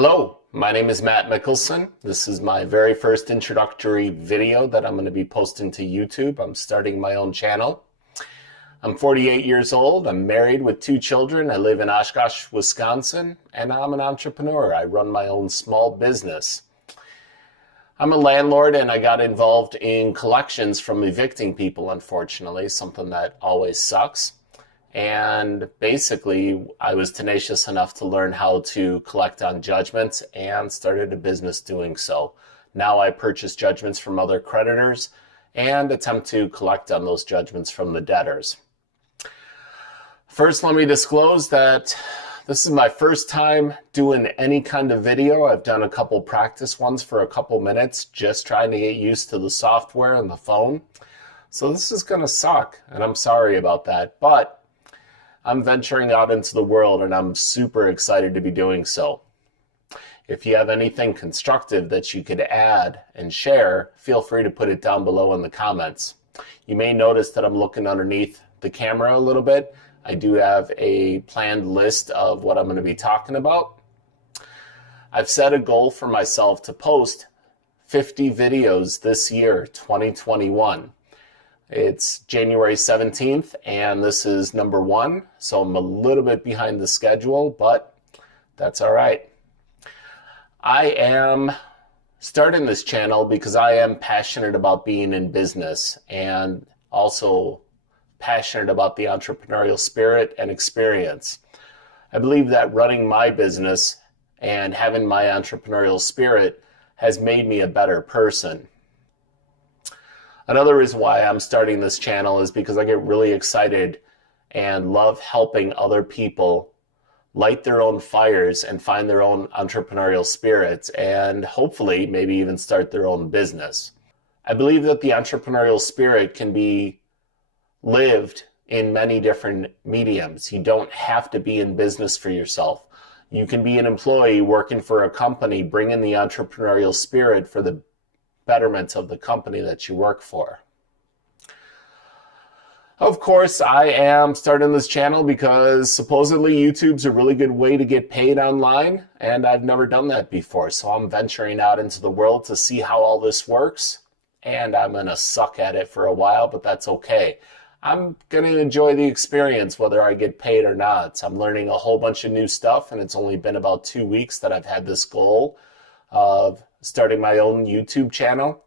Hello, my name is Matt Mickelson. This is my very first introductory video that I'm going to be posting to YouTube. I'm starting my own channel. I'm 48 years old. I'm married with 2 children. I live in Oshkosh, Wisconsin, and I'm an entrepreneur. I run my own small business. I'm a landlord and I got involved in collections from evicting people, unfortunately, something that always sucks. And basically, I was tenacious enough to learn how to collect on judgments and started a business doing so. Now I purchase judgments from other creditors and attempt to collect on those judgments from the debtors. First, let me disclose that this is my first time doing any kind of video. I've done a couple practice ones for a couple minutes, just trying to get used to the software and the phone. So this is going to suck, and I'm sorry about that, but I'm venturing out into the world and I'm super excited to be doing so. If you have anything constructive that you could add and share, feel free to put it down below in the comments. You may notice that I'm looking underneath the camera a little bit. I do have a planned list of what I'm going to be talking about. I've set a goal for myself to post 50 videos this year, 2021. It's January 17th, and this is number 1, so I'm a little bit behind the schedule, but that's all right. I am starting this channel because I am passionate about being in business and also passionate about the entrepreneurial spirit and experience. I believe that running my business and having my entrepreneurial spirit has made me a better person. Another reason why I'm starting this channel is because I get really excited and love helping other people light their own fires and find their own entrepreneurial spirits and hopefully maybe even start their own business. I believe that the entrepreneurial spirit can be lived in many different mediums. You don't have to be in business for yourself. You can be an employee working for a company, bringing the entrepreneurial spirit for the betterment of the company that you work for. Of course, I am starting this channel because supposedly YouTube's a really good way to get paid online, and I've never done that before. So I'm venturing out into the world to see how all this works, and I'm gonna suck at it for a while, but that's okay. I'm gonna enjoy the experience whether I get paid or not. I'm learning a whole bunch of new stuff, and it's only been about 2 weeks that I've had this goal of starting my own YouTube channel.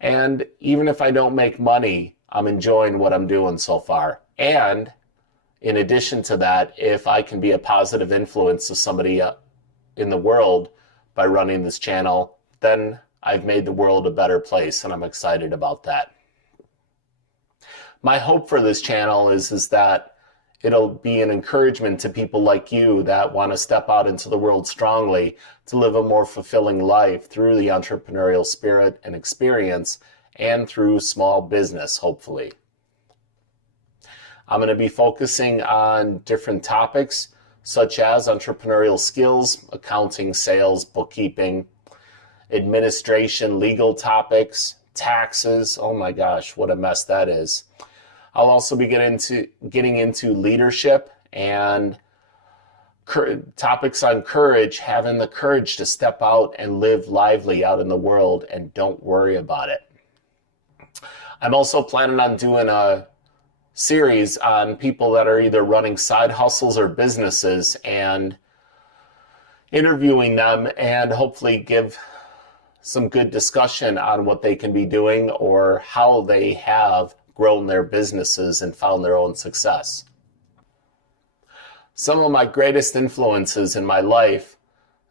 And even if I don't make money, I'm enjoying what I'm doing so far. And in addition to that, if I can be a positive influence to somebody in the world by running this channel, then I've made the world a better place, and I'm excited about that. My hope for this channel is that it'll be an encouragement to people like you that want to step out into the world strongly to live a more fulfilling life through the entrepreneurial spirit and experience and through small business, hopefully. I'm going to be focusing on different topics such as entrepreneurial skills, accounting, sales, bookkeeping, administration, legal topics, taxes. Oh my gosh, what a mess that is. I'll also be getting into leadership and topics on courage, having the courage to step out and live lively out in the world and don't worry about it. I'm also planning on doing a series on people that are either running side hustles or businesses and interviewing them and hopefully give some good discussion on what they can be doing or how they have grown their businesses and found their own success. Some of my greatest influences in my life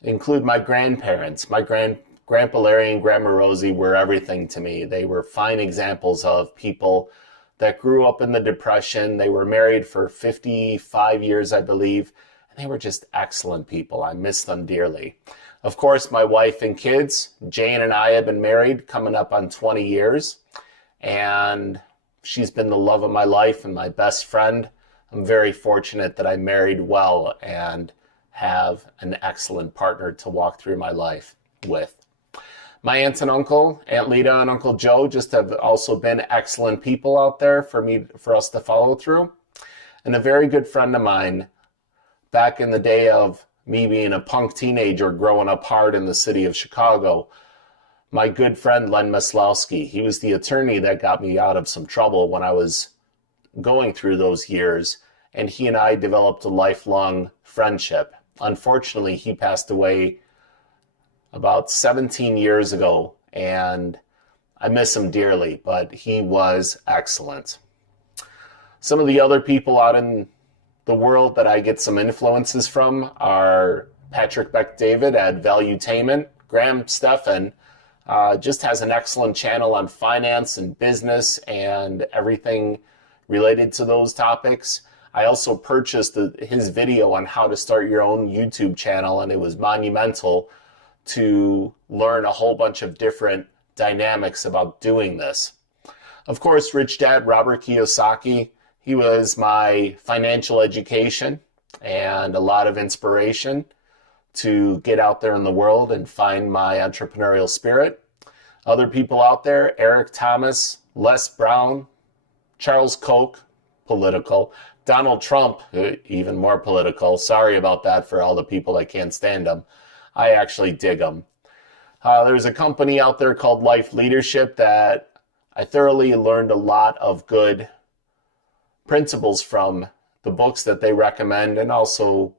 include my grandparents. My Grandpa Larry and Grandma Rosie were everything to me. They were fine examples of people that grew up in the Depression. They were married for 55 years, I believe, and they were just excellent people. I miss them dearly. Of course, my wife and kids, Jane and I have been married coming up on 20 years, and she's been the love of my life and my best friend. I'm very fortunate that I married well and have an excellent partner to walk through my life with. My aunt and uncle, Aunt Lita and Uncle Joe, just have also been excellent people out there for us to follow through. And a very good friend of mine back in the day of me being a punk teenager growing up hard in the city of Chicago, my good friend Len Maslowski, he was the attorney that got me out of some trouble when I was going through those years, and he and I developed a lifelong friendship. Unfortunately, he passed away about 17 years ago, and I miss him dearly, but he was excellent. Some of the other people out in the world that I get some influences from are Patrick Bet-David at Valuetainment. Graham Stephan just has an excellent channel on finance and business and everything related to those topics. I also purchased his video on how to start your own YouTube channel, and it was monumental to learn a whole bunch of different dynamics about doing this. Of course, Rich Dad Robert Kiyosaki, he was my financial education and a lot of inspiration to get out there in the world and find my entrepreneurial spirit. Other people out there, Eric Thomas, Les Brown, Charles Koch, political. Donald Trump, even more political. Sorry about that for all the people that can't stand him. I actually dig him. There's a company out there called Life Leadership that I thoroughly learned a lot of good principles from the books that they recommend, and also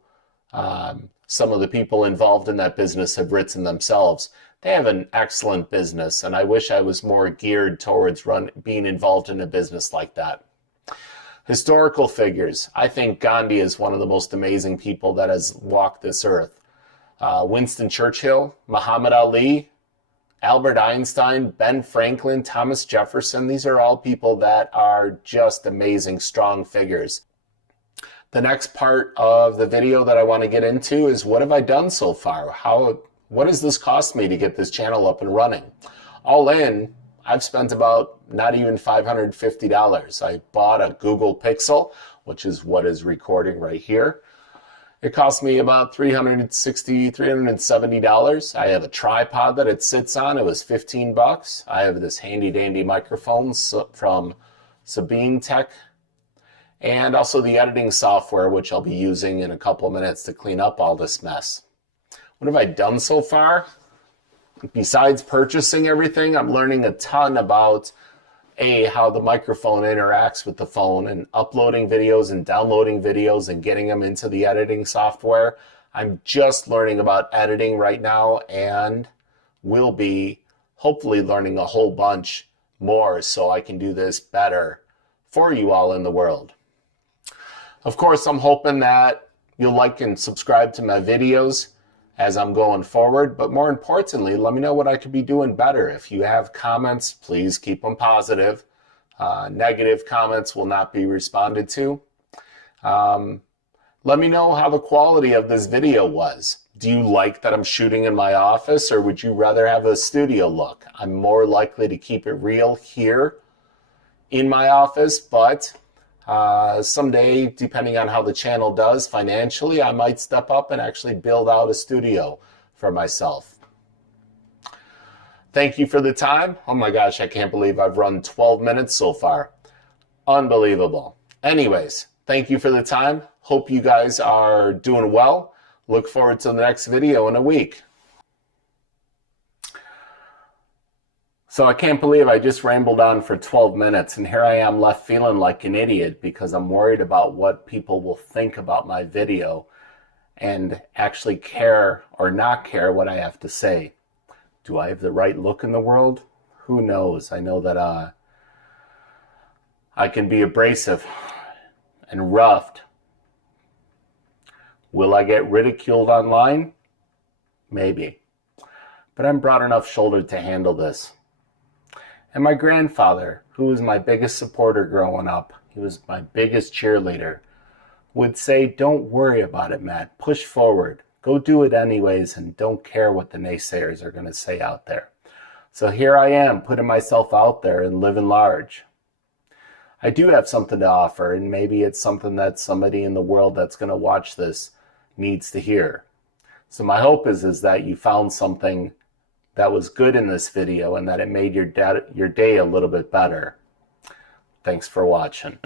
some of the people involved in that business have written themselves. They have an excellent business, and I wish I was more geared towards being involved in a business like that. Historical figures. I think Gandhi is one of the most amazing people that has walked this earth. Winston Churchill, Muhammad Ali, Albert Einstein, Ben Franklin, Thomas Jefferson. These are all people that are just amazing, strong figures. The next part of the video that I want to get into is, what have I done so far? What has this cost me to get this channel up and running? All in, I've spent about not even $550. I bought a Google Pixel, which is what is recording right here. It cost me about $360, $370. I have a tripod that it sits on. It was 15 bucks. I have this handy dandy microphone from Sabine Tech, and also the editing software, which I'll be using in a couple of minutes to clean up all this mess. What have I done so far? Besides purchasing everything, I'm learning a ton about how the microphone interacts with the phone, and uploading videos and downloading videos and getting them into the editing software. I'm just learning about editing right now, and will be hopefully learning a whole bunch more so I can do this better for you all in the world. Of course, I'm hoping that you'll like and subscribe to my videos as I'm going forward, but more importantly, let me know what I could be doing better. If you have comments, please keep them positive. Negative comments will not be responded to. Let me know how the quality of this video was. Do you like that I'm shooting in my office, or would you rather have a studio look? I'm more likely to keep it real here in my office, but someday, depending on how the channel does financially, I might step up and actually build out a studio for myself. Thank you for the time. Oh my gosh, I can't believe I've run 12 minutes so far. Unbelievable. Anyways, thank you for the time. Hope you guys are doing well. Look forward to the next video in a week. So I can't believe I just rambled on for 12 minutes, and here I am left feeling like an idiot because I'm worried about what people will think about my video and actually care or not care what I have to say. Do I have the right look in the world? Who knows? I know that I can be abrasive and roughed. Will I get ridiculed online? Maybe. But I'm broad enough shouldered to handle this. And my grandfather, who was my biggest supporter growing up, he was my biggest cheerleader, would say, don't worry about it, Matt. Push forward. Go do it anyways, and don't care what the naysayers are going to say out there. So here I am, putting myself out there and living large. I do have something to offer, and maybe it's something that somebody in the world that's going to watch this needs to hear. So my hope is that you found something that was good in this video and that it made your day a little bit better. Thanks for watching.